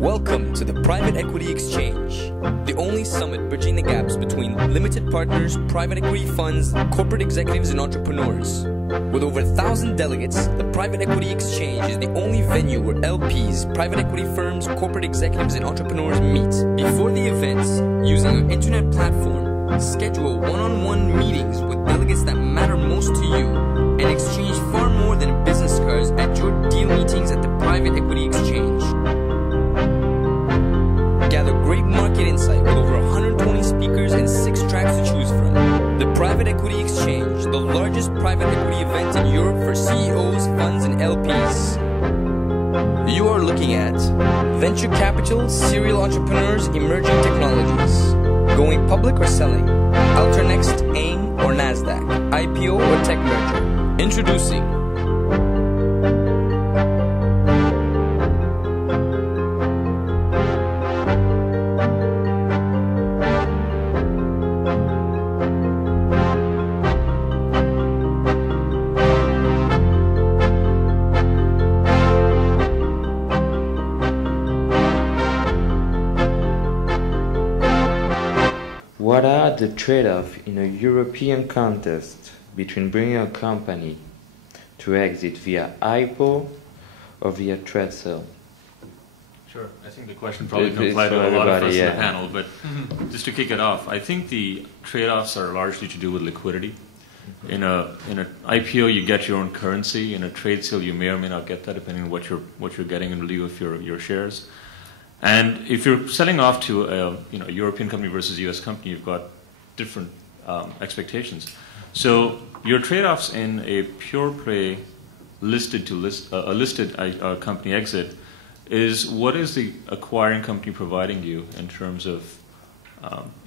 Welcome to the Private Equity Exchange, the only summit bridging the gaps between limited partners, private equity funds, corporate executives, and entrepreneurs. With over 1,000 delegates, the Private Equity Exchange is the only venue where LPs, private equity firms, corporate executives, and entrepreneurs meet. Before the events, using our internet platform, schedule one-on-one meetings with delegates that matter most to you, and exchange far more than business cards at your deal meetings at the Private Equity Exchange. Gather great market insight with over 120 speakers and 6 tracks to choose from. The Private Equity Exchange, the largest private equity event in Europe for CEOs, funds, and LPs. You are looking at venture capital, serial entrepreneurs, emerging technologies, going public or selling, Alternext, AIM, or NASDAQ, IPO or tech merger. Introducing What are the trade-offs in a European context between bringing a company to exit via IPO or via trade sale? Sure. I think the question probably can apply to a lot of us in the panel, but just to kick it off, I think the trade-offs are largely to do with liquidity. In an IPO, you get your own currency. In a trade sale, you may or may not get that, depending on what you're getting in lieu of your shares. And if you're selling off to a European company versus a U.S. company, you've got different expectations. So your trade-offs in a pure play listed company exit is what is the acquiring company providing you in terms of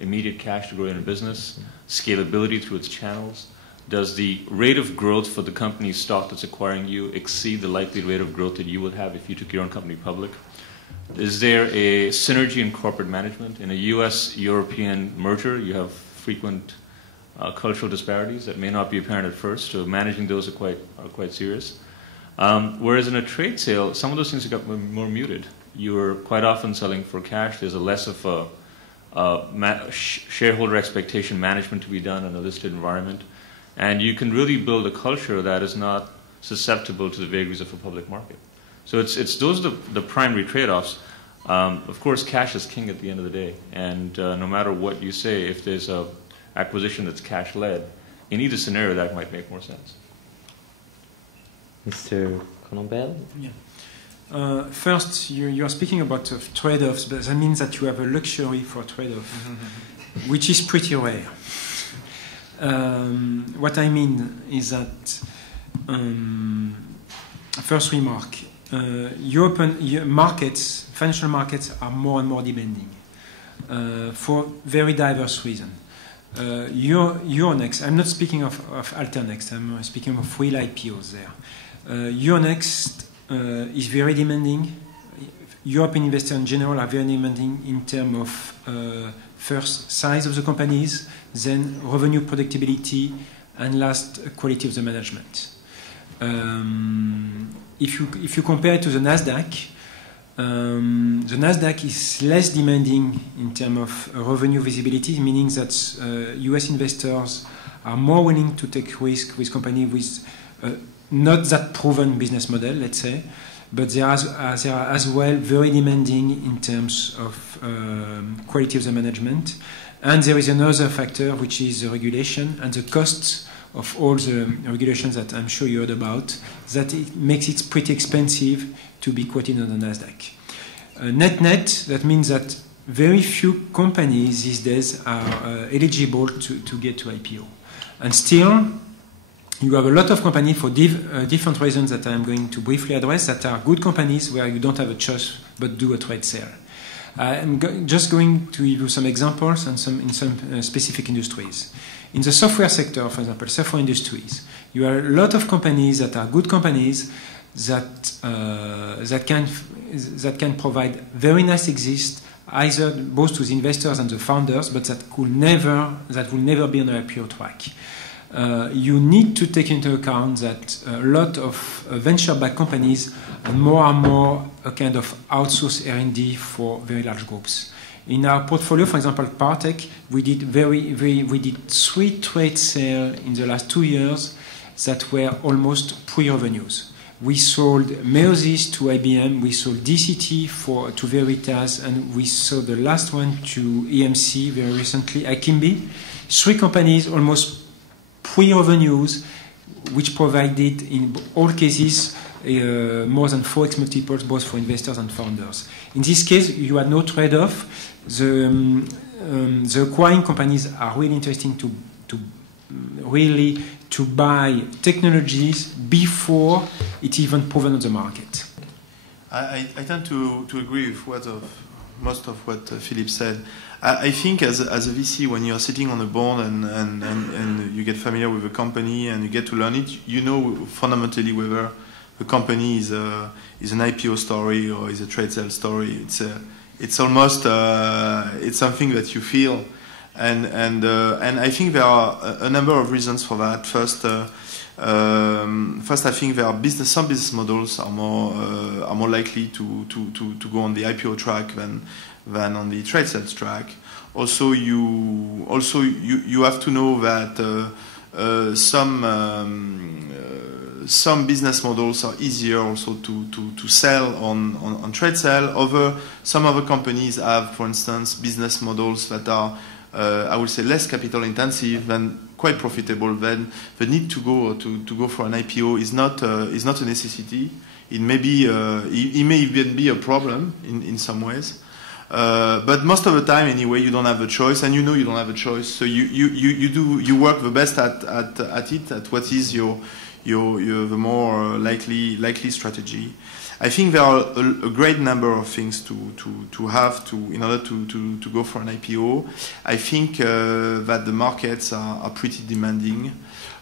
immediate cash to grow in a business, scalability through its channels. Does the rate of growth for the company's stock that's acquiring you exceed the likely rate of growth that you would have if you took your own company public? Is there a synergy in corporate management? In a US-European merger, you have frequent cultural disparities that may not be apparent at first, so managing those are quite serious. Whereas in a trade sale, some of those things got more muted. You're quite often selling for cash. There's a less of a shareholder expectation management to be done in a listed environment. And you can really build a culture that is not susceptible to the vagaries of a public market. So it's those are the primary trade-offs. Of course, cash is king at the end of the day, and no matter what you say, if there's a acquisition that's cash-led, in either scenario that might make more sense. Mr. Collombel? Yeah. First, you are speaking about trade-offs, but that means that you have a luxury for trade-off, which is pretty rare. What I mean is that, first remark, European markets, financial markets, are more and more demanding for very diverse reasons. Euronext, I'm not speaking of Alternext, I'm speaking of real IPOs there. Euronext is very demanding. European investors in general are very demanding in terms of first, size of the companies, then revenue predictability, and last, quality of the management. If you compare it to the NASDAQ is less demanding in terms of revenue visibility, meaning that US investors are more willing to take risk with companies with not that proven business model, let's say, but they are as well very demanding in terms of quality of the management. And there is another factor, which is the regulation and the costs of all the regulations that I'm sure you heard about, that it makes it pretty expensive to be quoted on the NASDAQ. Net-net, that means that very few companies these days are eligible to get to IPO. And still, you have a lot of companies for different reasons that I'm going to briefly address that are good companies where you don't have a choice but do a trade sale. I'm just going to give you some examples and in some specific industries. In the software sector, for example, software industries, you have a lot of companies that are good companies that can provide very nice exit, either both to the investors and the founders, but that will never be on an IPO track. you need to take into account that a lot of venture-backed companies are more and more a kind of outsourced R&D for very large groups. In our portfolio, for example, Partech, we did 3 trade sales in the last 2 years that were almost pre-revenues. We sold Meiosis to IBM, we sold DCT to Veritas, and we sold the last one to EMC very recently, Akimbi. 3 companies almost pre-revenues, which provided in all cases more than 4x multiples both for investors and founders. In this case, you had no trade-off. The acquiring companies are really interesting to buy technologies before it's even proven on the market. I tend to agree with most of what Philippe said. I think as a VC, when you're sitting on a board and you get familiar with a company and you get to learn it, you know fundamentally whether a company is an IPO story or is a trade sale story. It's almost it's something that you feel, and I think there are a number of reasons for that. First, I think there are some business models are more likely to go on the IPO track than on the trade sales track. Also, you have to know that some business models are easier also to sell on trade sale. Some other companies have, for instance, business models that are I would say less capital intensive and quite profitable. Then the need to go for an IPO is not a necessity. It may even be a problem in some ways. But most of the time, anyway, you don't have a choice, and you know you don't have a choice. So you work the best at what is your the more likely strategy. I think there are a great number of things to have in order to go for an IPO. I think that the markets are pretty demanding.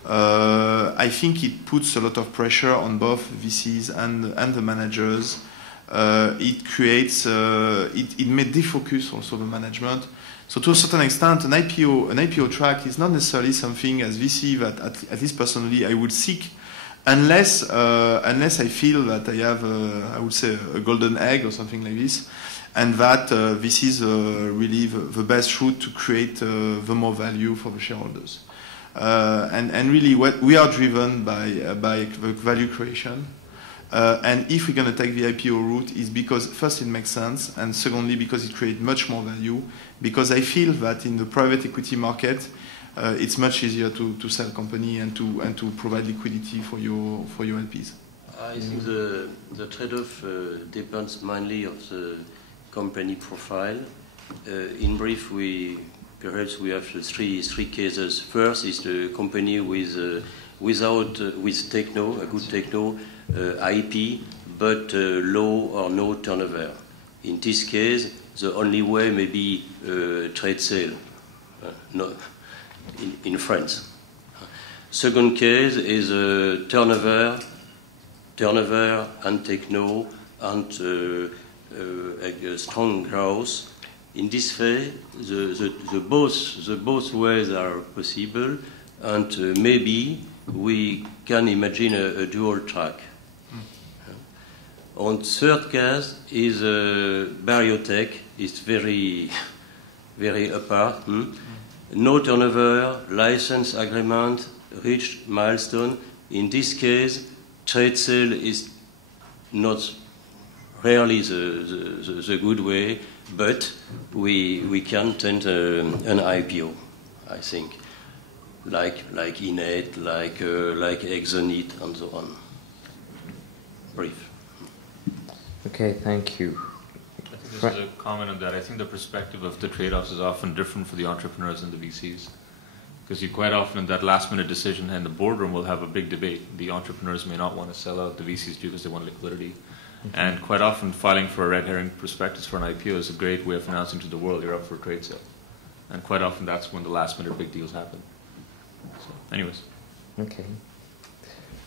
I think it puts a lot of pressure on both VCs and the managers. It creates it may defocus also the management. So to a certain extent, an IPO track is not necessarily something as VC that at least personally I would seek, unless I feel that I have I would say a golden egg or something like this, and that this is really the best route to create the more value for the shareholders. And really, what we are driven by the value creation. And if we're going to take the IPO route, is because first it makes sense, and secondly because it creates much more value. Because I feel that in the private equity market, it's much easier to sell company and to provide liquidity for your LPs. I think the trade-off depends mainly of the company profile. In brief, perhaps we have three cases. First is the company with techno, a good techno, IP, but low or no turnover. In this case, the only way may be trade sale, in France. Second case is turnover and techno and a strong growth. In this phase, the both ways are possible, and maybe we can imagine a dual track. On third case is biotech. It's very, very apart. No turnover, license agreement, reached milestone. In this case, trade sale is not rarely the good way, but we can tend an IPO, I think, like Innate, like Exonit, and so on. Brief. Okay, thank you. I think this is a comment on that. I think the perspective of the trade-offs is often different for the entrepreneurs and the VCs. Because you quite often, in that last-minute decision in the boardroom, will have a big debate. The entrepreneurs may not want to sell out, the VCs do because they want liquidity. And quite often, filing for a red herring prospectus for an IPO is a great way of announcing to the world you're up for a trade sale. And quite often, that's when the last-minute big deals happen. So, anyways. Okay.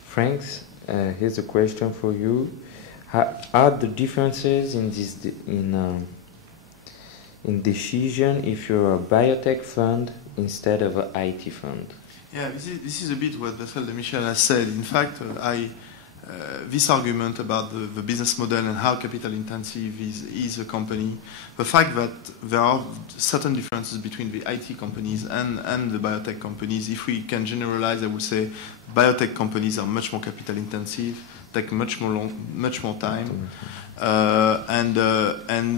Frank, here's a question for you. Are the differences in decision if you're a biotech fund instead of an IT fund? Yeah, this is a bit what Pascal Demichel has said. In fact, this argument about the business model and how capital intensive is a company, the fact that there are certain differences between the IT companies and the biotech companies, if we can generalize, I would say biotech companies are much more capital intensive, take much more time, and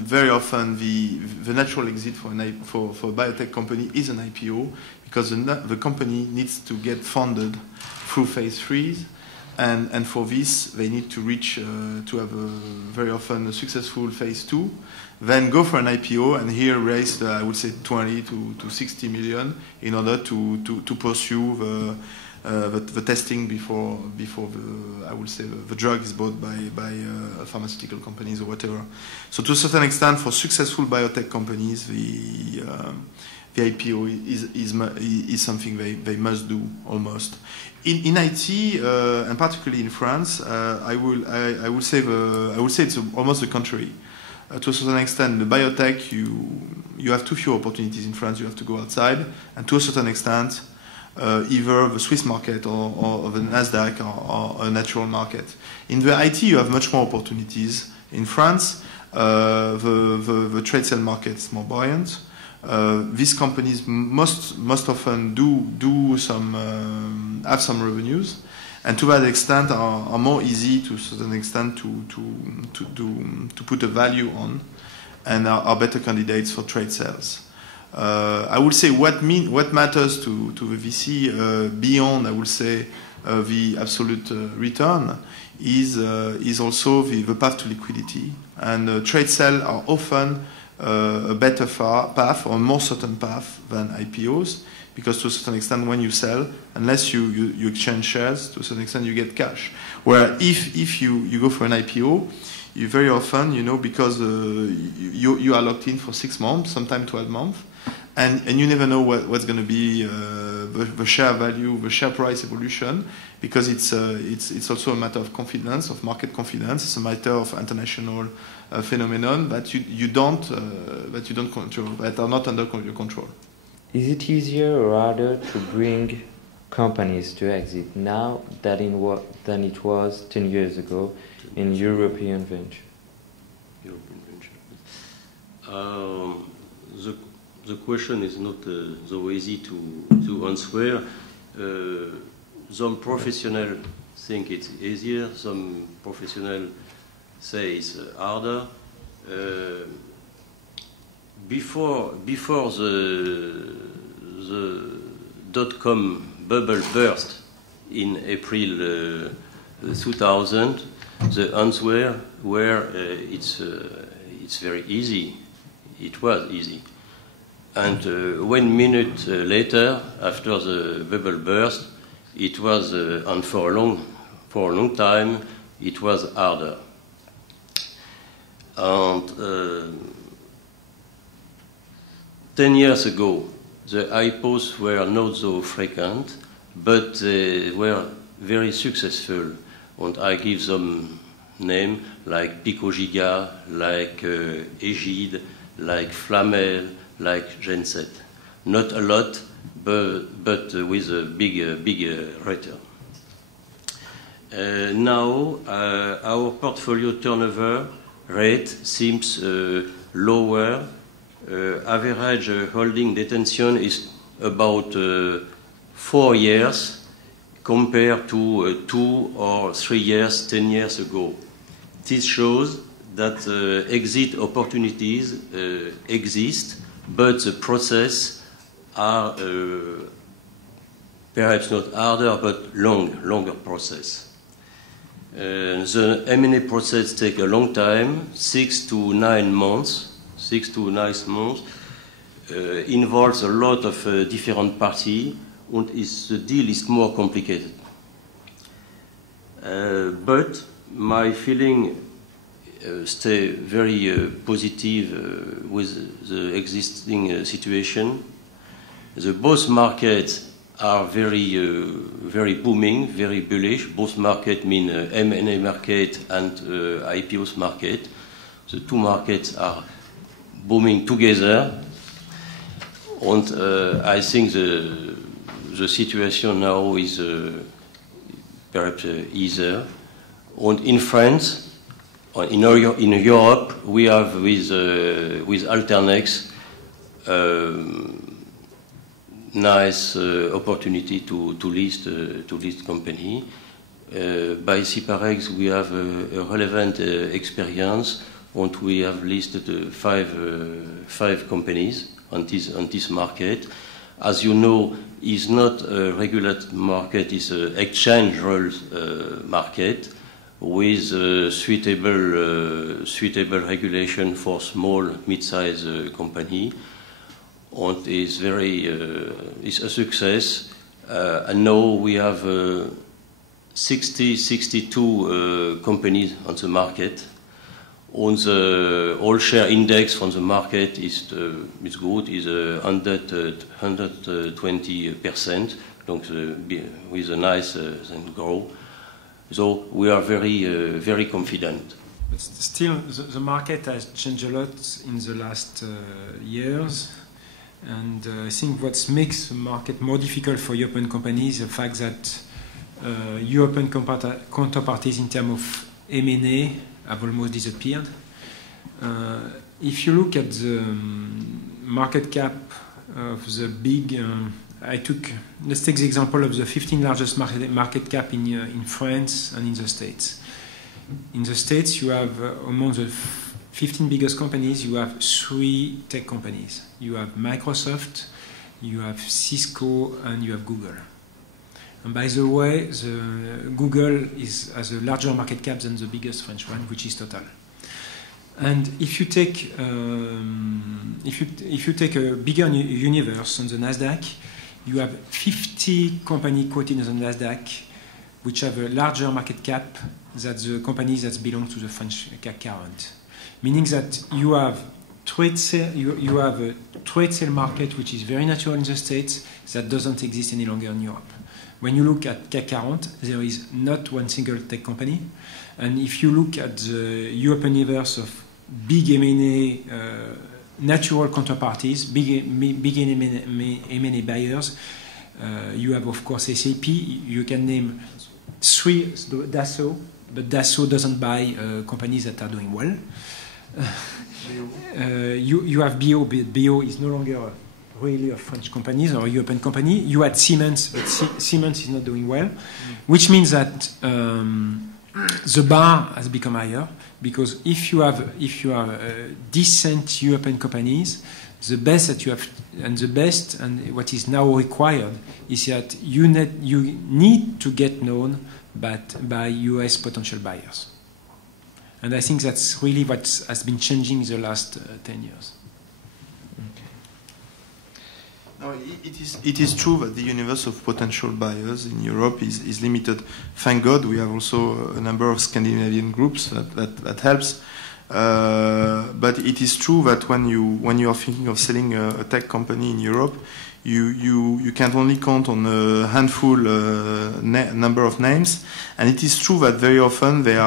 very often the natural exit for a biotech company is an IPO, because the company needs to get funded through phase 3s, and for this they need to reach to have very often a successful phase 2, then go for an IPO and here raise I would say 20 to 60 million in order to pursue the testing before I would say the drug is bought by pharmaceutical companies or whatever. So to a certain extent, for successful biotech companies, the IPO is something they must do almost. In IT and particularly in France, I would say it's almost the contrary. To a certain extent, the biotech you have too few opportunities in France. You have to go outside, and to a certain extent, either the Swiss market or the NASDAQ or a natural market. In the IT, you have much more opportunities. In France, the trade sale market is more buoyant. These companies most often do some have some revenues, and to that extent are more easy to a certain extent to put a value on, and are better candidates for trade sales. I would say what matters to the VC beyond, I would say, the absolute return is also the path to liquidity, and trade sales are often a better path or a more certain path than IPOs, because to a certain extent when you sell, unless you exchange shares, to a certain extent you get cash. Where if you go for an IPO, you very often, because you are locked in for 6 months, sometimes 12 months, and you never know what's going to be the share value, the share price evolution, because it's also a matter of confidence, of market confidence. It's a matter of international phenomenon that you don't control, that are not under your control. Is it easier or harder to bring companies to exit now than it was 10 years ago in European venture? The question is not so easy to answer. Some professionals think it's easier. Some professionals say it's harder. Before the dot-com bubble burst in April 2000, the answer were it's very easy. It was easy. And 1 minute later, after the bubble burst, it was, and for a long time, it was harder. And 10 years ago, the IPOs were not so frequent, but they were very successful. And I give some names like Picogiga, like Egide, like Flamel, like Genset. Not a lot, but with a big return. Now, our portfolio turnover rate seems lower. Average holding detention is about 4 years compared to 2 or 3 years, 10 years ago. This shows that exit opportunities exist, but the process are perhaps not harder, but longer process. The M&A process takes a long time, 6 to 9 months. 6 to 9 months, involves a lot of different parties, and the deal is more complicated. But my feeling stay very positive with the existing situation. The both markets are very booming, very bullish. Both markets mean M&A market and IPOs market. The two markets are booming together, and I think the the situation now is perhaps easier. And in France, in Europe, we have with Alternext nice opportunity to list company. By Siparex, we have a relevant experience, and we have listed five companies on this market. As you know, is not a regulated market; is an exchange market with suitable regulation for small, mid-sized company, and is is a success. And now we have 62 companies on the market. On the all share index from the market is good, is 120%, donc with a nice growth. So we are very confident. But still, the market has changed a lot in the last years. And I think what makes the market more difficult for European companies is the fact that European counterparties in terms of M&A have almost disappeared. If you look at the market cap of the big, let's take the example of the 15 largest market cap in France and in the States. In the States, you have among the 15 biggest companies, you have 3 tech companies. You have Microsoft, you have Cisco, and you have Google. And by the way, Google has a larger market cap than the biggest French one, which is Total. And if you take a bigger universe on the NASDAQ, you have 50 companies quoted on the NASDAQ, which have a larger market cap than the companies that belong to the French CAC 40. Meaning that you have a trade sale market which is very natural in the States that doesn't exist any longer in Europe. When you look at CAC 40, there is not one single tech company. And if you look at the European universe of big M&A, natural counterparties, big M&A buyers, you have, of course, SAP. You can name 3 Dassault, but Dassault doesn't buy companies that are doing well. You have BO, but BO is no longer really a French company or a European company. You had Siemens, but Siemens is not doing well, which means that the bar has become higher, because if you have decent European companies, the best that you have, and what is now required is that you need to get known by US potential buyers. And I think that's really what has been changing in the last 10 years. No, it is true that the universe of potential buyers in Europe is limited. Thank God we have also a number of Scandinavian groups that helps. But it is true that when you are thinking of selling a tech company in Europe, you can only count on a handful number of names, and it is true that very often they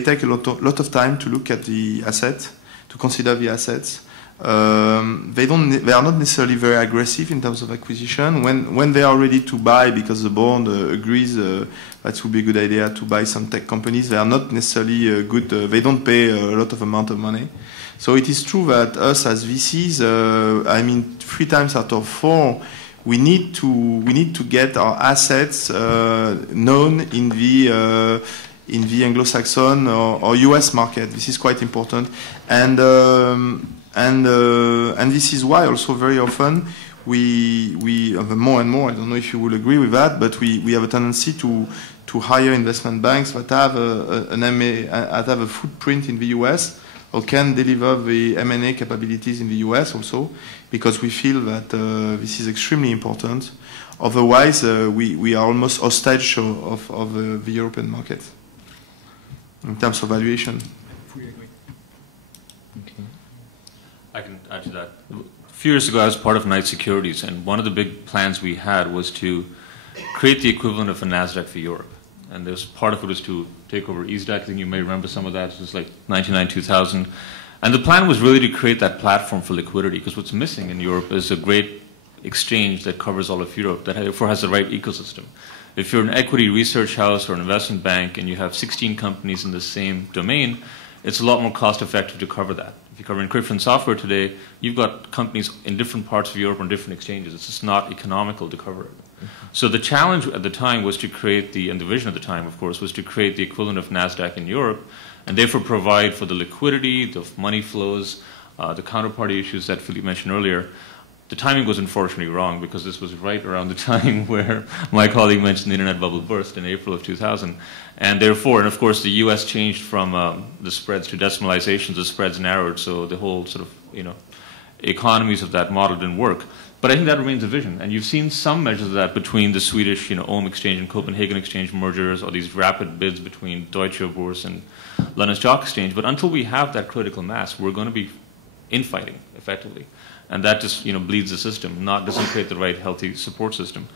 take a lot of time to look at the asset, to consider the assets. They are not necessarily very aggressive in terms of acquisition. When they are ready to buy, because the board agrees that would be a good idea to buy some tech companies, they are not necessarily good. They don't pay a lot of amount of money. So it is true that us as VCs, 3 times out of 4, we need to get our assets known in the Anglo-Saxon or US market. This is quite important, and this is why also very often we more and more, I don't know if you will agree with that, but we have a tendency to hire investment banks that have a footprint in the US or can deliver the M&A capabilities in the US also, because we feel that this is extremely important. Otherwise, we are almost hostage of the European market in terms of valuation. Fully agree. Okay. I can add to that. A few years ago, I was part of Knight Securities, and one of the big plans we had was to create the equivalent of a NASDAQ for Europe. And there's part of it was to take over ESDAQ. I think you may remember some of that. It was like 1999, 2000. And the plan was really to create that platform for liquidity, because what's missing in Europe is a great exchange that covers all of Europe, that therefore has the right ecosystem. If you're an equity research house or an investment bank and you have 16 companies in the same domain, it's a lot more cost effective to cover that. If you cover encryption software today, you've got companies in different parts of Europe on different exchanges. It's just not economical to cover it. So the challenge at the time was to create and the vision at the time, of course, was to create the equivalent of NASDAQ in Europe and therefore provide for the liquidity, the money flows, the counterparty issues that Philippe mentioned earlier. The timing was unfortunately wrong because this was right around the time where my colleague mentioned the internet bubble burst in April of 2000. And therefore, and of course, the US changed from the spreads to decimalizations, the spreads narrowed, so the whole sort of, economies of that model didn't work. But I think that remains a vision. And you've seen some measures of that between the Swedish, Ohm Exchange and Copenhagen Exchange mergers, or these rapid bids between Deutsche Börse and London Stock Exchange. But until we have that critical mass, we're going to be infighting, effectively. And that just bleeds the system, doesn't create the right healthy support system.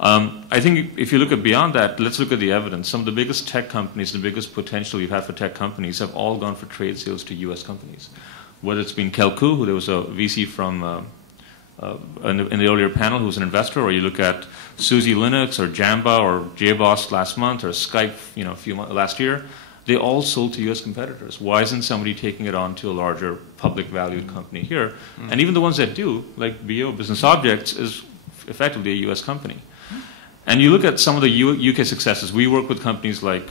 I think if you look at beyond that, let's look at the evidence. Some of the biggest tech companies, the biggest potential you've had for tech companies have all gone for trade sales to US companies. Whether it's been Kelku, who there was a VC from in the earlier panel who was an investor, or you look at Suzy Linux or Jamba or JBoss last month or Skype last year, they all sold to US competitors. Why isn't somebody taking it on to a larger public valued company here? And even the ones that do, like BO, Business Objects, is effectively a US company. And you look at some of the UK successes. We work with companies like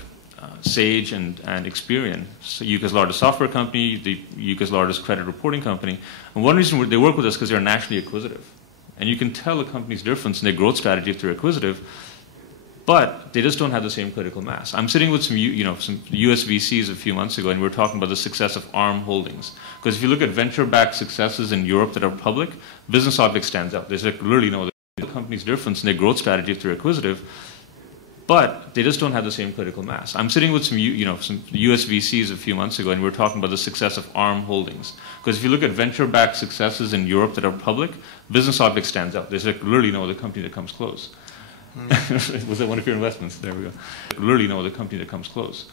Sage and Experian, so UK's largest software company, the UK's largest credit reporting company. And one reason they work with us is because they're nationally acquisitive. And you can tell a company's difference in their growth strategy if they're acquisitive, but they just don't have the same critical mass. I'm sitting with some US VCs a few months ago, and we were talking about the success of ARM Holdings. Because if you look at venture-backed successes in Europe that are public, Business Object stands out. There's literally no other company's difference in their growth strategy if they're acquisitive, but they just don't have the same critical mass. I'm sitting with some US VCs a few months ago, and we were talking about the success of ARM Holdings. Because if you look at venture-backed successes in Europe that are public, Business Object stands out. There's literally no other company that comes close. Was that one of your investments? There we go. Literally no other company that comes close.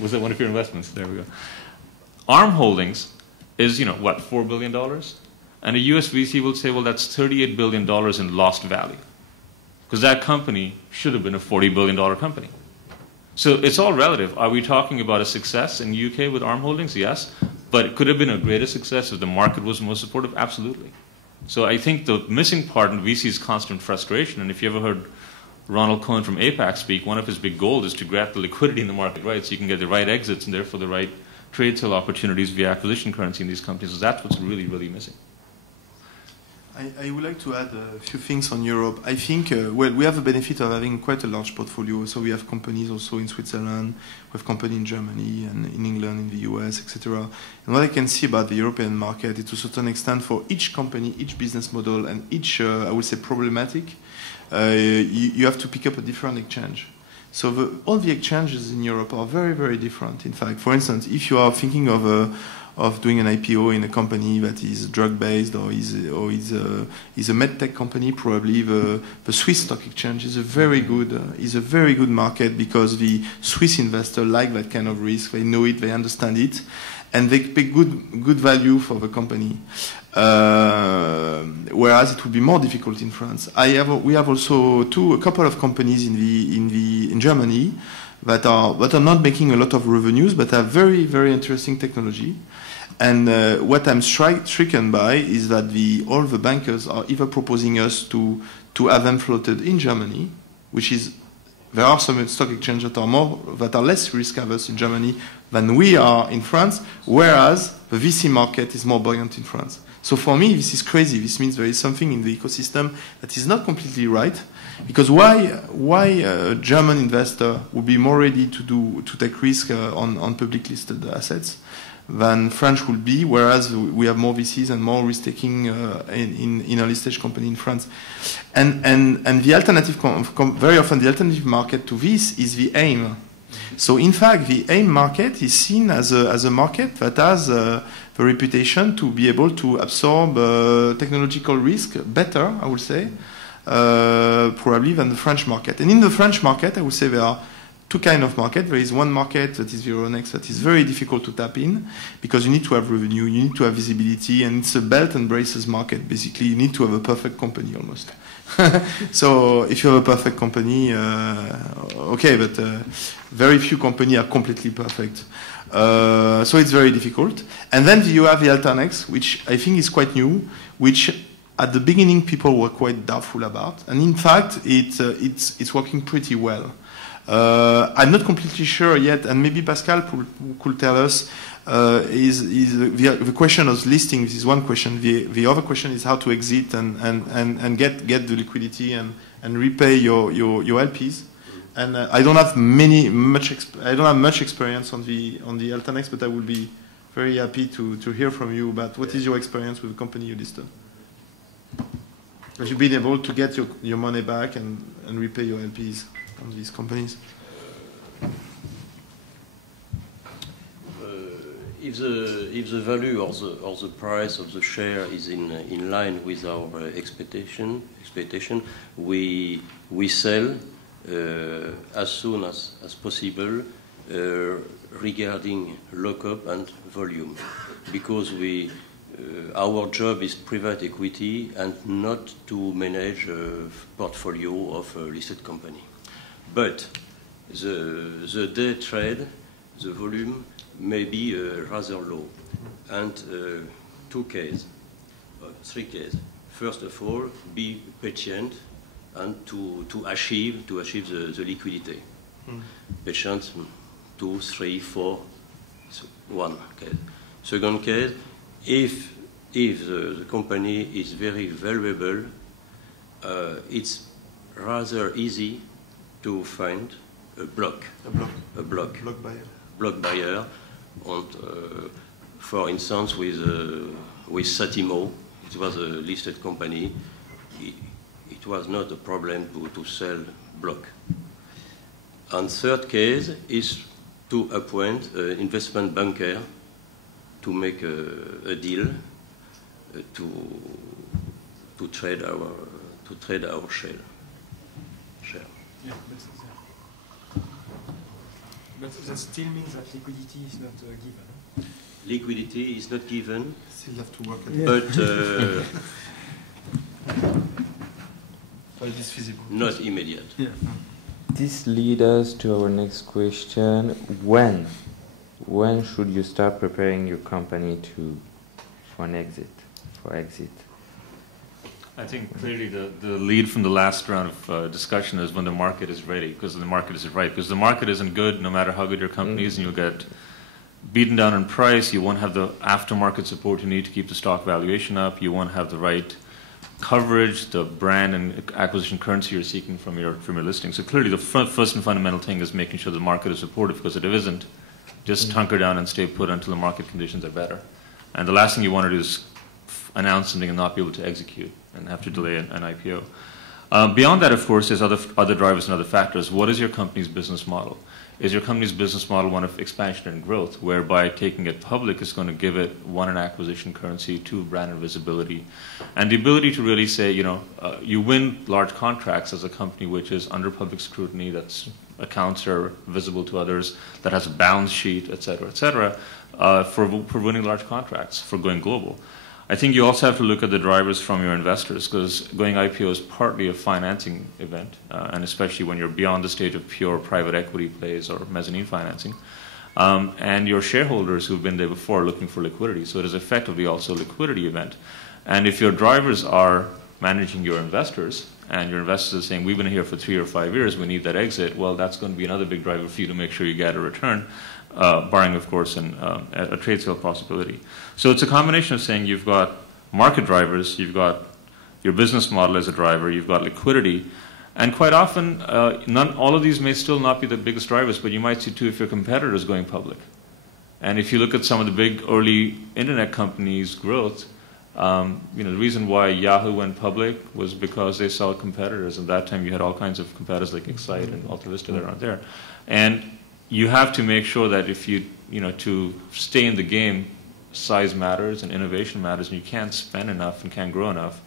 Was that one of your investments? There we go. ARM Holdings is, what, $4 billion? And a US VC will say, well, that's $38 billion in lost value. Because that company should have been a $40 billion company. So it's all relative. Are we talking about a success in the UK with ARM Holdings? Yes. But it could have been a greater success if the market was more supportive? Absolutely. So I think the missing part in VC's constant frustration, and if you ever heard Ronald Cohen from APAC speak, one of his big goals is to grab the liquidity in the market right so you can get the right exits and therefore the right trade sale opportunities via acquisition currency in these companies. So that's what's really, really missing. I would like to add a few things on Europe. I think, well, we have the benefit of having quite a large portfolio. So we have companies also in Switzerland, we have companies in Germany and in England, in the US, etc. And what I can see about the European market is to a certain extent for each company, each business model, and each, I would say, problematic, you have to pick up a different exchange. So all the exchanges in Europe are very, very different. In fact, for instance, if you are thinking of doing an IPO in a company that is drug-based or is a medtech company, probably the Swiss stock exchange is a very good market because the Swiss investor like that kind of risk. They know it, they understand it, and they pay good value for the company. Whereas it would be more difficult in France. We have also a couple of companies in Germany that are not making a lot of revenues, but have very, very interesting technology. And what I'm stricken by is that all the bankers are either proposing us to have them floated in Germany, which is there are some stock exchanges that are less risk averse in Germany than we are in France, whereas the VC market is more buoyant in France. So for me, this is crazy. This means there is something in the ecosystem that is not completely right. Because why a German investor would be more ready to take risk on public listed assets than French will be, whereas we have more VCs and more risk taking in early stage company in France. And the alternative, very often the alternative market to this is the AIM. So in fact, the AIM market is seen as a market that has the reputation to be able to absorb technological risk better, I would say, probably than the French market. And in the French market, I would say there are two kinds of market. There is one market that is Euronext that is very difficult to tap in because you need to have revenue, you need to have visibility, and it's a belt and braces market. Basically, you need to have a perfect company almost. So if you have a perfect company, okay, but very few companies are completely perfect. So it's very difficult. And then you have the Alternext, which I think is quite new, which at the beginning people were quite doubtful about. And in fact, it's working pretty well. I'm not completely sure yet, and maybe Pascal could tell us, the question of listing. This is one question. The other question is how to exit and get the liquidity and repay your LPs. And I don't have much experience on the Alternext, but I will be very happy to hear from you about what is your experience with the company you listed. Have you been able to get your money back and repay your LPs on these companies? If the value or the price of the share is in line with our expectation, we sell as soon as possible regarding lockup and volume, because our job is private equity and not to manage a portfolio of a listed company. But the day trade, the volume may be rather low, and three cases. First of all, be patient and to achieve the liquidity. Patient, 2, 3, 4, one case. Second case, if the company is very valuable, it's rather easy to find a block buyer. And, for instance, with Satimo, it was a listed company. It was not a problem to sell block. And third case is to appoint an investment banker to make a deal to trade our share. Yeah, but that still means that liquidity is not given. Liquidity is not given. Still have to work but it is feasible. Not immediate. Yeah. This leads us to our next question. When should you start preparing your company for exit? I think clearly the lead from the last round of discussion is when the market is ready, because the market isn't right. Because the market isn't good, no matter how good your company is, and you'll get beaten down in price. You won't have the aftermarket support you need to keep the stock valuation up. You won't have the right coverage, the brand and acquisition currency you're seeking from your listing. So clearly the first and fundamental thing is making sure the market is supportive, because if it isn't, just hunker down and stay put until the market conditions are better. And the last thing you want to do is announce something and not be able to execute and have to delay an IPO. Beyond that, of course, there's other drivers and other factors. What is your company's business model? Is your company's business model one of expansion and growth, whereby taking it public is going to give it, one, an acquisition currency, two, brand and visibility, and the ability to really say, you win large contracts as a company which is under public scrutiny, that's accounts are visible to others, that has a balance sheet, et cetera, for winning large contracts, for going global. I think you also have to look at the drivers from your investors, because going IPO is partly a financing event, and especially when you're beyond the stage of pure private equity plays or mezzanine financing. And your shareholders who've been there before are looking for liquidity, so it is effectively also a liquidity event. And if your drivers are managing your investors, and your investors are saying, we've been here for 3 or 5 years, we need that exit, well, that's going to be another big driver for you to make sure you get a return, barring, of course, a trade sale possibility. So it's a combination of saying you've got market drivers, you've got your business model as a driver, you've got liquidity, and quite often, all of these may still not be the biggest drivers, but you might see too if your competitor is going public. And if you look at some of the big early internet companies' growth, the reason why Yahoo went public was because they saw competitors. At that time, you had all kinds of competitors like Excite and AltaVista that aren't there. And you have to make sure that if to stay in the game, size matters and innovation matters, and you can't spend enough and can't grow enough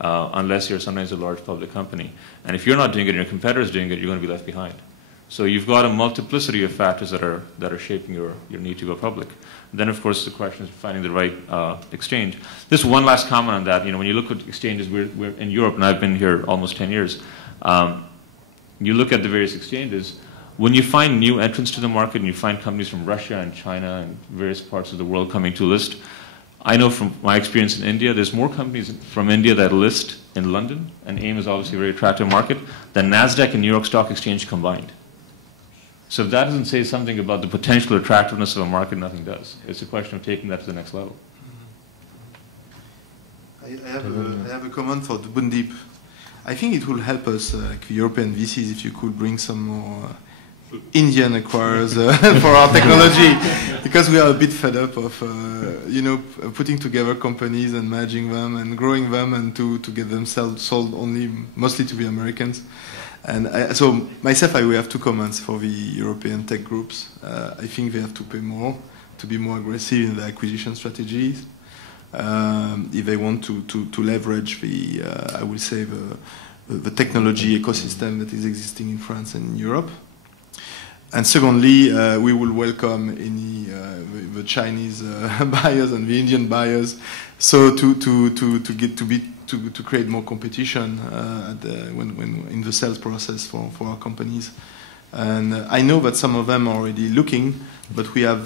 unless you're sometimes a large public company. And if you're not doing it and your competitor's doing it, you're going to be left behind. So you've got a multiplicity of factors that are shaping your need to go public. Then, of course, the question is finding the right exchange. Just one last comment on that. When you look at exchanges, we're in Europe, and I've been here almost 10 years. You look at the various exchanges. When you find new entrants to the market, and you find companies from Russia and China and various parts of the world coming to list, I know from my experience in India, there's more companies from India that list in London, and AIM is obviously a very attractive market, than NASDAQ and New York Stock Exchange combined. So if that doesn't say something about the potential attractiveness of a market, nothing does. It's a question of taking that to the next level. I have a comment for the Bundeep. I think it will help us, like European VCs, if you could bring some more Indian acquirers for our technology, because we are a bit fed up of putting together companies and managing them and growing them, and to get them sold only mostly to the Americans. And so myself, I will have two comments for the European tech groups. I think they have to pay more to be more aggressive in the acquisition strategies if they want to leverage the I will say the technology ecosystem that is existing in France and in Europe. And secondly, we will welcome any the Chinese buyers and the Indian buyers, so to create more competition when in the sales process for our companies. And I know that some of them are already looking, but we have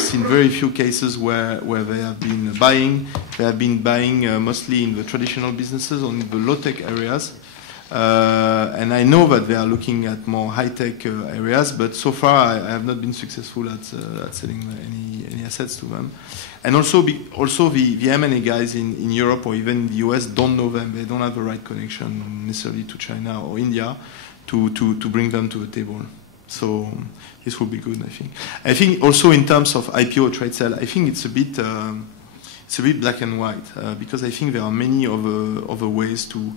seen very few cases where they have been buying. They have been buying mostly in the traditional businesses, on the low-tech areas. And I know that they are looking at more high-tech areas, but so far I have not been successful at selling any assets to them. And also the M&A guys in Europe or even in the US don't know them. They don't have the right connection necessarily to China or India to bring them to the table. So this will be good, I think. I think also in terms of IPO trade sale, I think it's a bit black and white, because I think there are many other ways to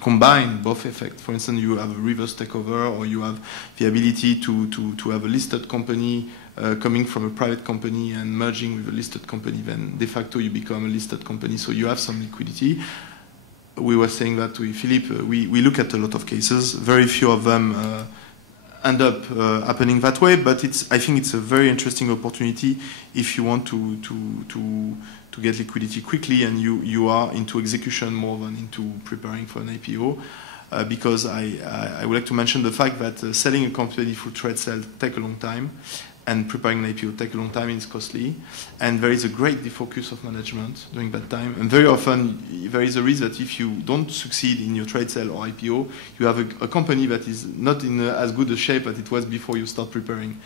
combine both effects. For instance, you have a reverse takeover, or you have the ability to have a listed company coming from a private company and merging with a listed company. Then de facto you become a listed company, so you have some liquidity. We were saying that with Philippe, we look at a lot of cases. Very few of them end up happening that way, but I think it's a very interesting opportunity if you want to get liquidity quickly and you are into execution more than into preparing for an IPO. Because I would like to mention the fact that selling a company through trade sale takes a long time, and preparing an IPO takes a long time and it's costly. And there is a great defocus of management during that time. And very often there is a risk that if you don't succeed in your trade sale or IPO, you have a company that is not in as good a shape as it was before you start preparing.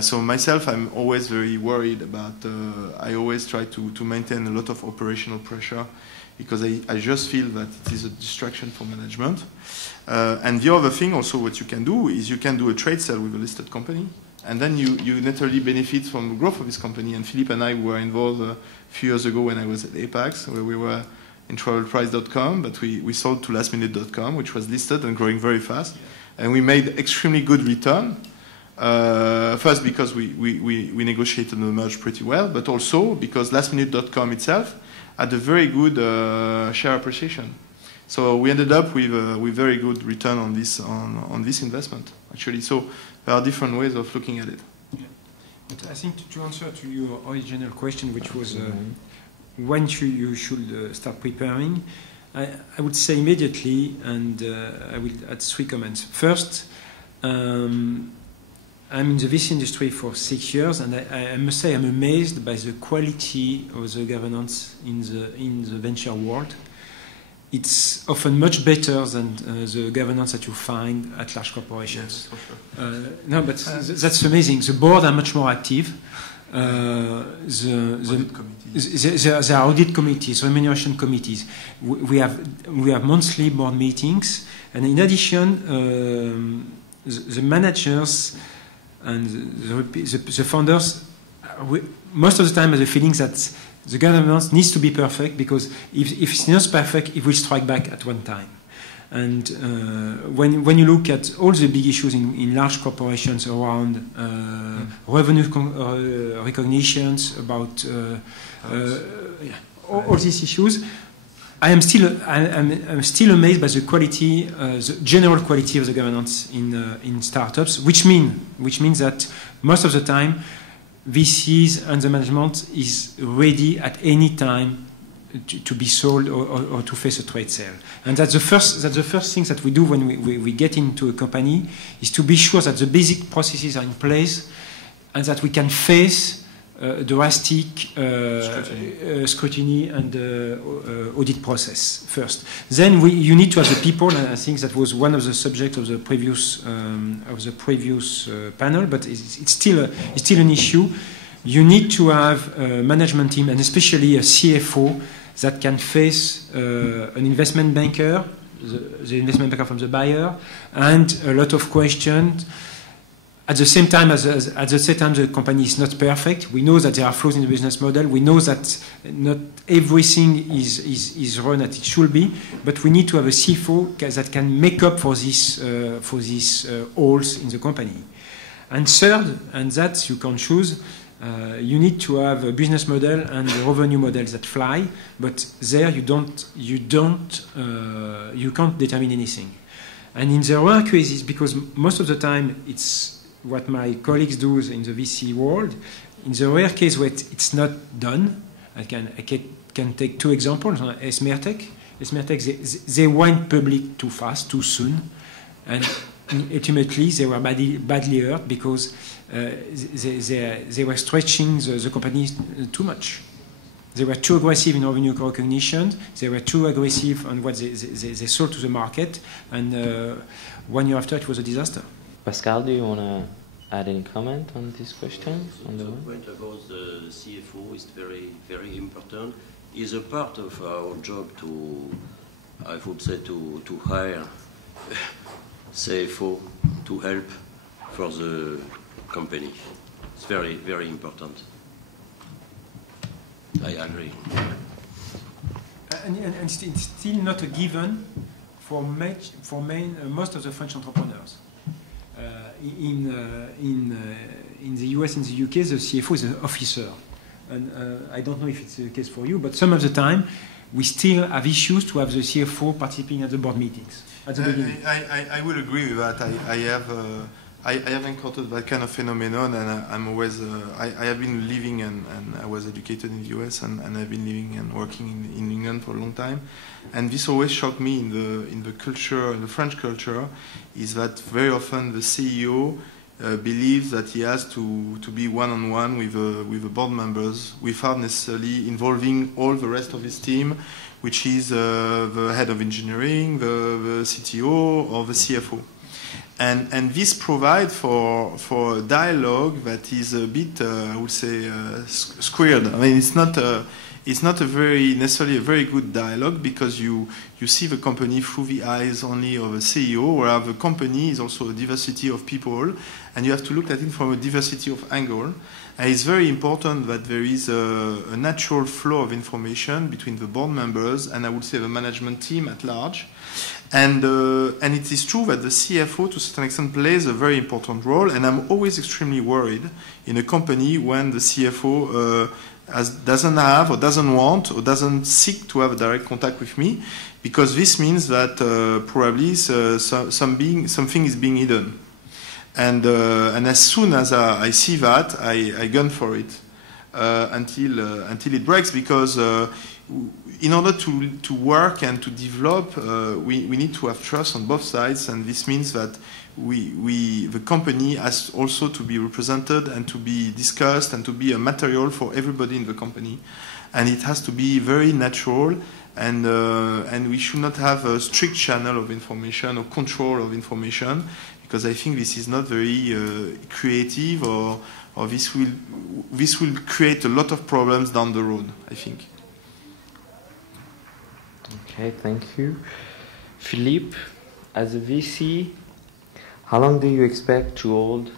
So myself, I'm always very worried about, I always try to maintain a lot of operational pressure, because I just feel that it is a distraction for management. And the other thing also what you can do is you can do a trade sale with a listed company, and then you naturally benefit from the growth of this company. And Philippe and I were involved a few years ago when I was at PEX, where we were in travelprice.com, but we sold to lastminute.com, which was listed and growing very fast. And we made extremely good return. First because we negotiated the merge pretty well, but also because lastminute.com itself had a very good share appreciation. So we ended up with very good return on this investment, actually. So there are different ways of looking at it. Yeah. But I think to answer to your original question, which was when you should start preparing, I would say immediately, and I will add 3 comments. First, I'm in the VC industry for 6 years, and I must say I'm amazed by the quality of the governance in the venture world. It's often much better than the governance that you find at large corporations. Yes, for sure. No, but that's amazing. The board are much more active. There are audit committees, remuneration committees. We have monthly board meetings, and in addition, the managers and the founders, most of the time, have the feeling that the governance needs to be perfect, because if it's not perfect, it will strike back at one time. And when you look at all the big issues in large corporations around revenue recognitions, about all these issues, I'm still amazed by the quality, the general quality of the governance in startups, which means that most of the time, VCs and the management is ready at any time to be sold or to face a trade sale. And that's the first thing that we do when we get into a company, is to be sure that the basic processes are in place and that we can face drastic scrutiny and audit process first. Then you need to have the people, and I think that was one of the subjects of the previous panel, but it's still an issue. You need to have a management team, and especially a CFO, that can face an investment banker, the investment banker from the buyer, and a lot of questions. At the same time, the company is not perfect. We know that there are flaws in the business model. We know that not everything is run as it should be. But we need to have a CFO that can make up for these holes in the company. And third, and that you can choose, you need to have a business model and a revenue model that fly. But there you can't determine anything. And in the rare cases, because most of the time it's what my colleagues do in the VC world, in the rare case where it's not done, I can take two examples. Esmertech, they went public too fast, too soon, and ultimately they were badly hurt because they were stretching the company too much. They were too aggressive in revenue recognition. They were too aggressive on what they sold to the market, and 1 year after it was a disaster. Pascal, do you want to add any comment on this question? The point about the CFO is very, very important. It's a part of our job to, I would say, to hire CFO to help for the company. It's very, very important. I agree. And it's still not a given for most of the French entrepreneurs. In the US and the UK, the CFO is an officer. And I don't know if it's the case for you, but some of the time, we still have issues to have the CFO participating at the board meetings at the beginning. I will agree with that. I have encountered that kind of phenomenon, and I'm always. I have been living and I was educated in the US, and I've been living and working in England for a long time. And this always shocked me in the culture, in the French culture, is that very often the CEO believes that he has to be one-on-one with the board members without necessarily involving all the rest of his team, which is the head of engineering, the CTO, or the CFO. And this provides for a dialogue that is a bit, I would say, squared. I mean, it's not necessarily a very good dialogue, because you see the company through the eyes only of a CEO, whereas the company is also a diversity of people, and you have to look at it from a diversity of angle. And it's very important that there is a natural flow of information between the board members and I would say the management team at large. And it is true that the CFO, to a certain extent, plays a very important role. And I'm always extremely worried in a company when the CFO doesn't have or doesn't want or doesn't seek to have a direct contact with me, because this means that probably something is being hidden. And as soon as I see that, I gun for it until it breaks, because in order to work and to develop, we need to have trust on both sides, and this means that the company has also to be represented and to be discussed and to be a material for everybody in the company, and it has to be very natural, and we should not have a strict channel of information or control of information, because I think this is not very creative, or this will create a lot of problems down the road, I think. Okay, thank you. Philippe, as a VC, how long do you expect to hold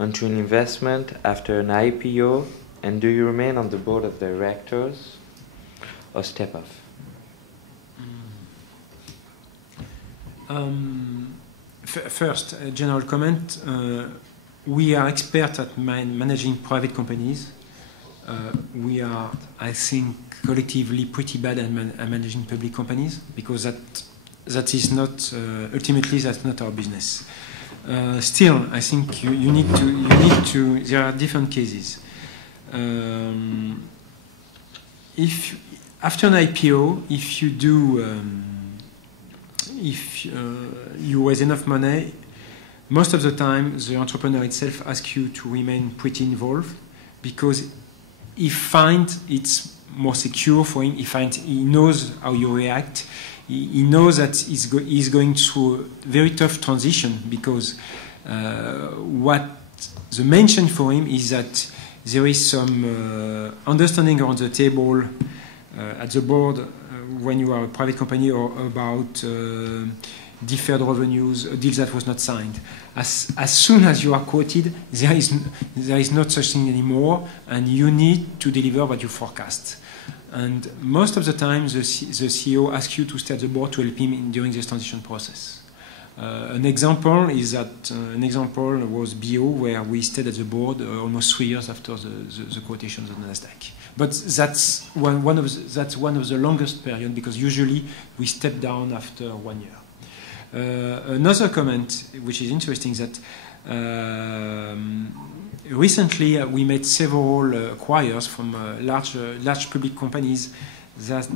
onto an investment after an IPO, and do you remain on the board of directors or step off? First, a general comment. We are experts at managing private companies. we are, I think, collectively pretty bad at managing public companies, because that is not ultimately that's not our business. Still, I think you need to. There are different cases. If after an IPO, if you do, if you raise enough money, most of the time the entrepreneur itself asks you to remain pretty involved, because he finds it's more secure for him. He knows how you react. He knows that he's going through a very tough transition, because what the main change for him is that there is some understanding around the table at the board when you are a private company, or about deferred revenues, deals that was not signed. As soon as you are quoted, there is not such thing anymore, and you need to deliver what you forecast. And most of the time, the CEO asks you to stay at the board to help him during this transition process. An example is that was BO, where we stayed at the board almost 3 years after the quotations on NASDAQ. But that's one of the longest periods, because usually we step down after 1 year. Another comment which is interesting is that recently we made several acquirers from large public companies that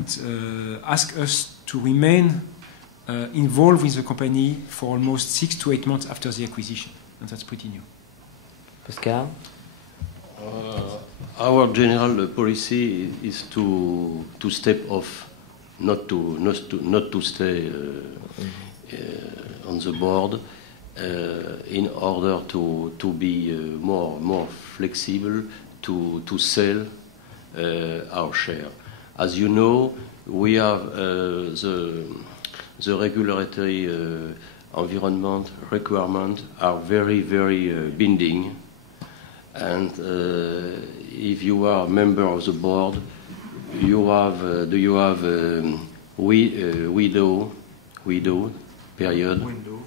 ask us to remain involved with the company for almost 6 to 8 months after the acquisition, and that's pretty new. Pascal? Our general policy is to step off, not to stay on the board, in order to be more flexible to sell our share. As you know, we have the regulatory environment requirements are very binding, and if you are a member of the board, you have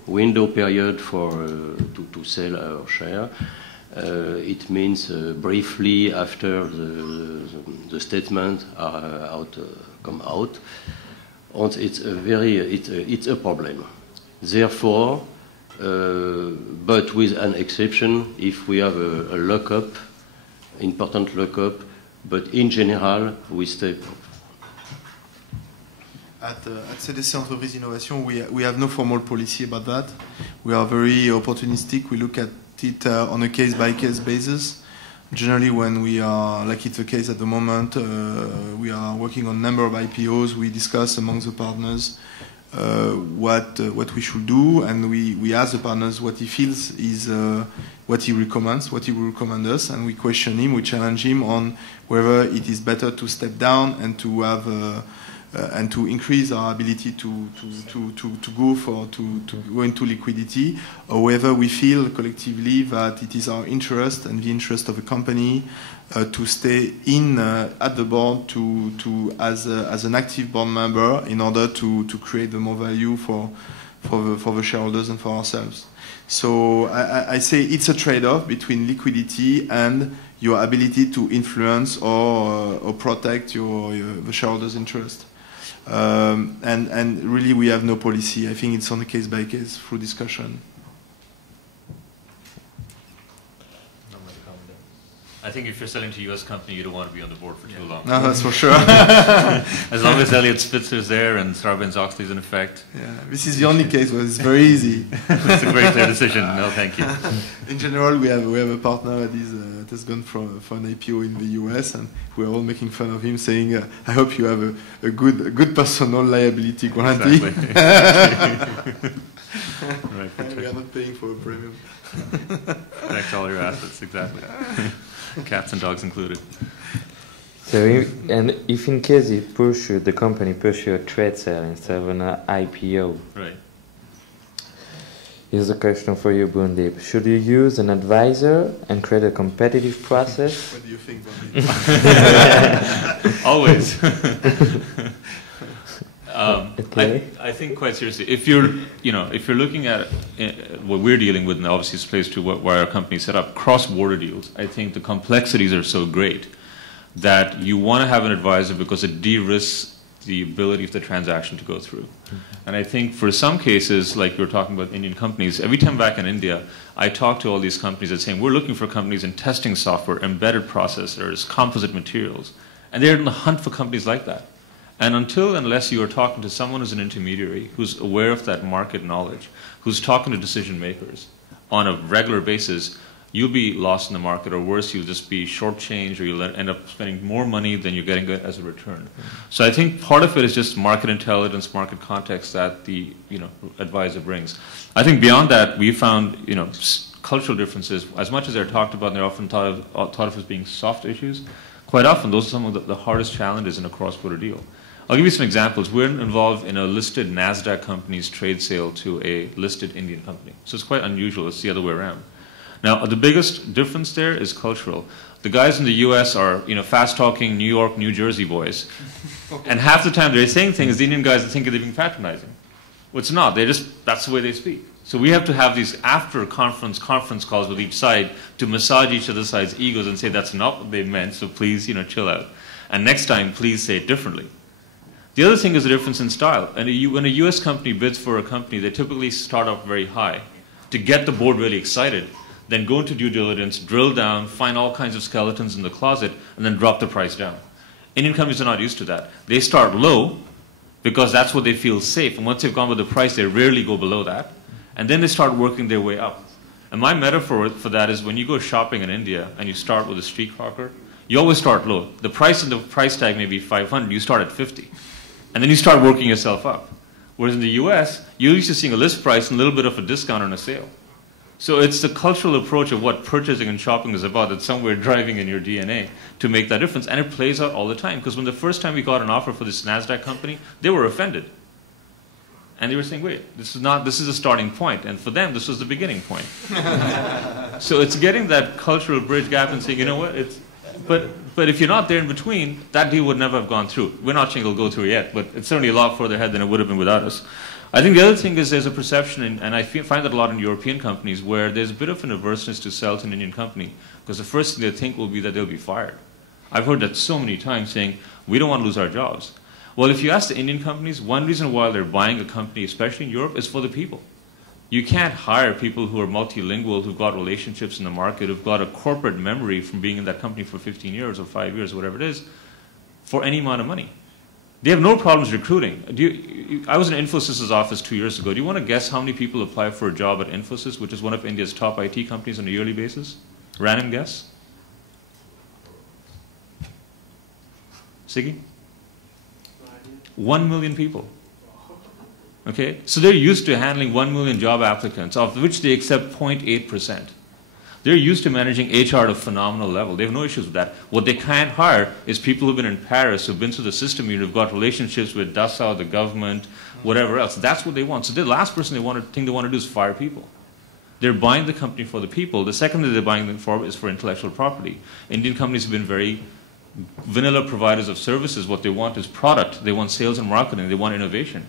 window period for to sell our share. It means briefly after the statement come out, and it's a problem. Therefore, but with an exception, if we have a lockup, important lockup, but in general we stay. At CDC Entreprises Innovation, we have no formal policy about that. We are very opportunistic. We look at it on a case-by-case basis. Generally, when we are, like it's the case at the moment, we are working on a number of IPOs. We discuss among the partners what we should do, and we ask the partners what he feels is what he recommends, what he will recommend us, and we question him, we challenge him on whether it is better to step down and to have and to increase our ability to go into liquidity, or whether we feel collectively that it is our interest and the interest of a company to stay in at the board as an active board member in order to create the more value for the shareholders and for ourselves. So I say it's a trade-off between liquidity and your ability to influence or protect the shareholders' interest. And really we have no policy. I think it's on a case-by-case through discussion. I think if you're selling to a U.S. company, you don't want to be on the board for too long. No, that's for sure. As long as Elliott Spitzer's there and Sarbanes-Oxley's in effect. Yeah, this is the only case where it's very easy. It's a very clear decision. No, thank you. In general, we have a partner that has gone for an IPO in the US, and we're all making fun of him, saying, "I hope you have a good personal liability guarantee." Exactly. Right, and we are not paying for a premium. Protect all your assets, exactly. Cats and dogs included. So, if in case the company pursue a trade sale instead of an IPO, right? Here's a question for you, Bundeep. Should you use an advisor and create a competitive process? What do you think, Bundeep? Always. Okay. I think quite seriously, if you're looking at what we're dealing with, and obviously this plays to why our company set up cross-border deals, I think the complexities are so great that you want to have an advisor because it de-risks the ability of the transaction to go through. And I think for some cases, like you're talking about Indian companies, every time back in India, I talk to all these companies that saying, we're looking for companies in testing software, embedded processors, composite materials. And they're in the hunt for companies like that. And unless you are talking to someone who's an intermediary, who's aware of that market knowledge, who's talking to decision makers on a regular basis, you'll be lost in the market, or worse, you'll just be shortchanged, or you'll end up spending more money than you're getting as a return. So I think part of it is just market intelligence, market context that the advisor brings. I think beyond that, we found cultural differences. As much as they're talked about, and they're often thought of as being soft issues. Quite often, those are some of the hardest challenges in a cross-border deal. I'll give you some examples. We're involved in a listed NASDAQ company's trade sale to a listed Indian company. So it's quite unusual. It's the other way around. Now, the biggest difference there is cultural. The guys in the US are, fast-talking New York, New Jersey boys. And half the time they're saying things, the Indian guys think they're being patronizing. Well, it's not. That's the way they speak. So we have to have these after-conference calls with each side to massage each other's side's egos and say, that's not what they meant, so please, chill out. And next time, please say it differently. The other thing is the difference in style. And when a US company bids for a company, they typically start off very high to get the board really excited, then go into due diligence, drill down, find all kinds of skeletons in the closet, and then drop the price down. Indian companies are not used to that. They start low because that's what they feel safe. And once they've gone with the price, they rarely go below that. And then they start working their way up. And my metaphor for that is when you go shopping in India and you start with a street hawker, you always start low. The price and the price tag may be 500, you start at 50. And then you start working yourself up. Whereas in the US, you're used to seeing a list price and a little bit of a discount on a sale. So it's the cultural approach of what purchasing and shopping is about that's somewhere driving in your DNA to make that difference. And it plays out all the time. Because when the first time we got an offer for this NASDAQ company, they were offended. And they were saying, wait, this is a starting point. And for them, this was the beginning point. So it's getting that cultural bridge gap and saying, you know what, but if you're not there in between, that deal would never have gone through. We're not saying it'll go through yet, but it's certainly a lot further ahead than it would have been without us. I think the other thing is there's a perception, and I find that a lot in European companies, where there's a bit of an averseness to sell to an Indian company, because the first thing they think will be that they'll be fired. I've heard that so many times saying, we don't want to lose our jobs. Well, if you ask the Indian companies, one reason why they're buying a company, especially in Europe, is for the people. You can't hire people who are multilingual, who've got relationships in the market, who've got a corporate memory from being in that company for 15 years or 5 years, or whatever it is, for any amount of money. They have no problems recruiting. I was in Infosys' office 2 years ago. Do you want to guess how many people apply for a job at Infosys, which is one of India's top IT companies on a yearly basis? Random guess? Siggy? 1 million people. Okay? So they're used to handling 1 million job applicants, of which they accept 0.8%. They're used to managing HR at a phenomenal level. They have no issues with that. What they can't hire is people who've been in Paris, who've been through the system, who've got relationships with Dassault, the government, whatever else. That's what they want. So the last thing they want to do is fire people. They're buying the company for the people. The second thing they're buying them for is for intellectual property. Indian companies have been very vanilla providers of services. What they want is product. They want sales and marketing. They want innovation.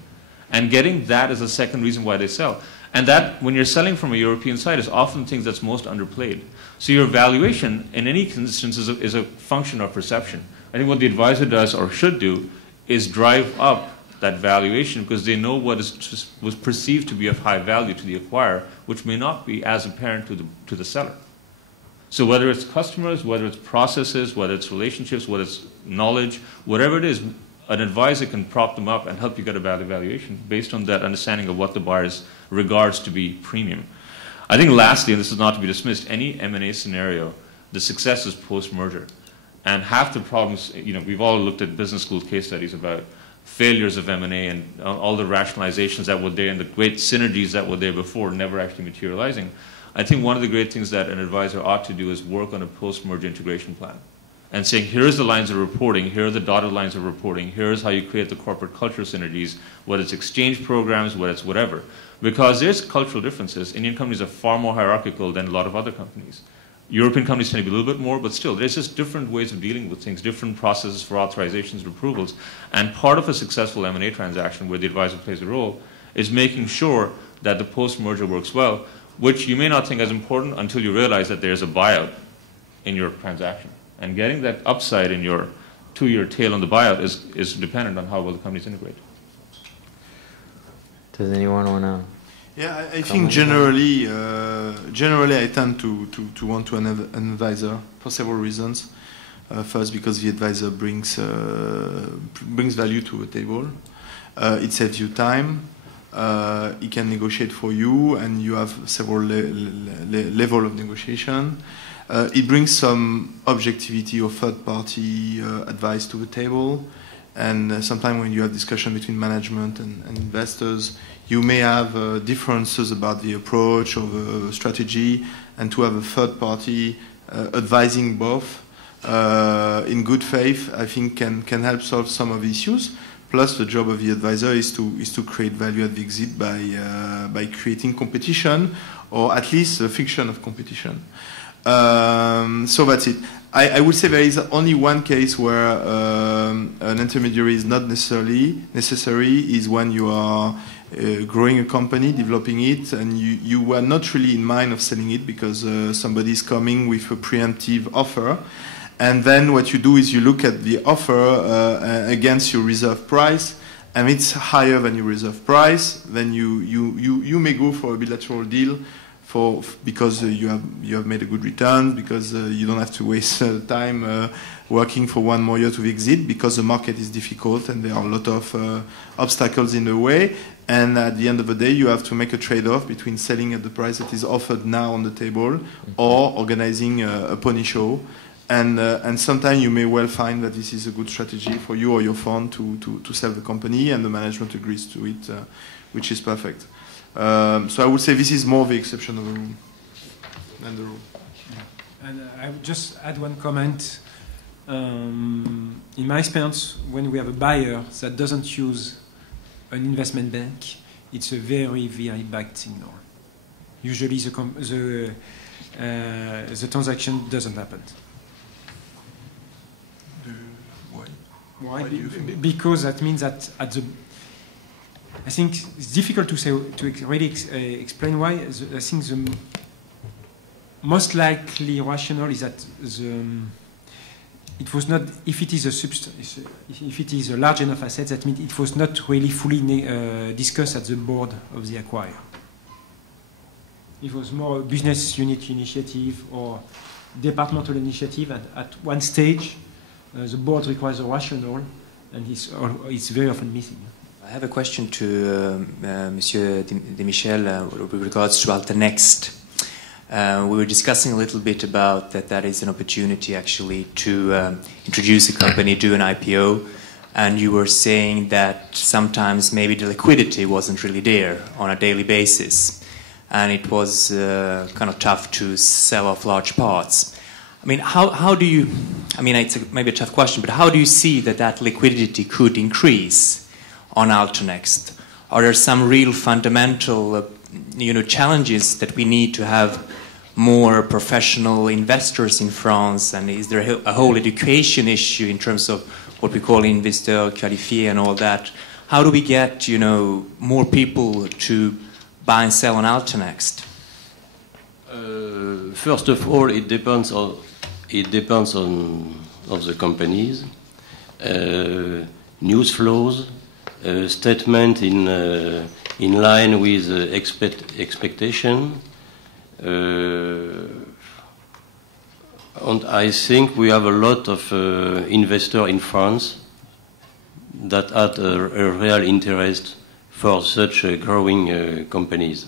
And getting that is the second reason why they sell. And that, when you're selling from a European side, is often things that's most underplayed. So your valuation, in any instance, is a function of perception. I think what the advisor does, or should do, is drive up that valuation, because they know what was perceived to be of high value to the acquirer, which may not be as apparent to the seller. So whether it's customers, whether it's processes, whether it's relationships, whether it's knowledge, whatever it is, an advisor can prop them up and help you get a value valuation based on that understanding of what the buyer regards to be premium. I think lastly, and this is not to be dismissed, any M&A scenario, the success is post-merger. And half the problems, we've all looked at business school case studies about failures of M&A and all the rationalizations that were there and the great synergies that were there before never actually materializing. I think one of the great things that an advisor ought to do is work on a post-merger integration plan. And saying, here's the lines of reporting, here are the dotted lines of reporting, here's how you create the corporate culture synergies, whether it's exchange programs, whether it's whatever. Because there's cultural differences. Indian companies are far more hierarchical than a lot of other companies. European companies tend to be a little bit more, but still, there's just different ways of dealing with things, different processes for authorizations and approvals. And part of a successful M&A transaction where the advisor plays a role is making sure that the post-merger works well, which you may not think as important until you realize that there's a buyout in your transaction. And getting that upside in your 2-year tail on the buyout is dependent on how well the companies integrate. Does anyone want to? Yeah, I think generally I tend to want to an advisor for several reasons. First, because the advisor brings value to the table. It saves you time. He can negotiate for you, and you have several level of negotiation. It brings some objectivity or third-party advice to the table. And sometimes when you have discussion between management and investors, you may have differences about the approach or the strategy, and to have a third party advising both in good faith, I think can help solve some of the issues. Plus, the job of the advisor is to create value at the exit by creating competition, or at least a fiction of competition. So that's it. I would say there is only one case where an intermediary is not necessarily necessary, is when you are growing a company, developing it, and you were not really in mind of selling it because somebody is coming with a preemptive offer. And then what you do is you look at the offer against your reserve price, and it's higher than your reserve price. Then you may go for a bilateral deal because you have made a good return, because you don't have to waste time working for 1 more year to exit, because the market is difficult and there are a lot of obstacles in the way. And at the end of the day, you have to make a trade-off between selling at the price that is offered now on the table, or organizing a pony show. And sometimes you may well find that this is a good strategy for you or your fund to sell the company, and the management agrees to it, which is perfect. So I would say this is more the exception of the rule than the rule. Yeah. And I would just add one comment. In my experience, when we have a buyer that doesn't use an investment bank, it's a very, very bad signal. Usually the transaction doesn't happen. Why do you think? Because that means that I think it's difficult to say, to really explain why. I think the most likely rationale is that it was not, if it is a large enough asset, that means it was not really fully discussed at the board of the acquirer. It was more a business unit initiative or departmental initiative, and at one stage the board requires a rationale, and it's very often missing. I have a question to Monsieur Demichel with regards to Alternext. We were discussing a little bit about that is an opportunity actually to introduce a company, do an IPO, and you were saying that sometimes maybe the liquidity wasn't really there on a daily basis, and it was kind of tough to sell off large parts. I mean, how do you, I mean, it's maybe a tough question, but how do you see that liquidity could increase on Alternext? Are there some real fundamental challenges that we need to have more professional investors in France, and is there a whole education issue in terms of what we call investor qualifié and all that? How do we get more people to buy and sell on Alternext? First of all, it depends on the companies, news flows, statement in line with expectation. And I think we have a lot of investors in France that had a real interest for such growing companies.